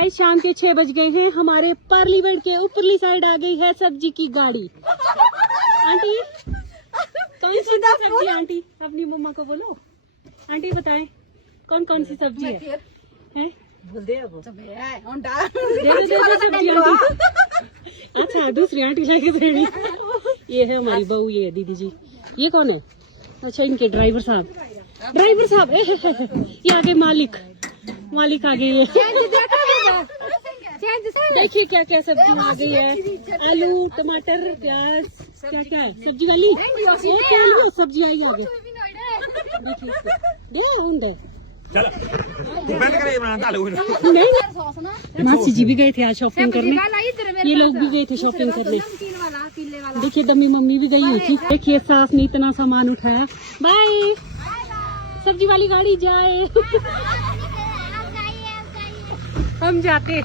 Guys शाम के 6 बज गए हैं। हमारे पार्लियामेंट के ऊपरली साइड आ गई है सब्जी की गाड़ी। आंटी कौन सी सब्जी? आंटी अपनी मम्मा को बोलो, आंटी बताएं कौन कौन सी सब्जी है? दे दो सब्जी आंटी। अच्छा दूसरी आंटी लेके दे रही। ये है हमारी बहू, ये है दीदी जी। ये कौन है? अच्छा इनके ड्राइवर साहब। ये आगे मालिक आ गई है। देखिए क्या क्या सब्जी आ गई है। आलू, टमाटर, प्याज, क्या क्या है सब्जी वाली। ये क्या सब्जी आई आगे। मासी जी भी गए थे आज शॉपिंग करने। ये लोग भी गए थे शॉपिंग करने। देखिए दम्मी मम्मी भी गई हुई थी। देखिए सास ने इतना सामान उठाया। बाय, सब्जी वाली गाड़ी जाए। हम जाते।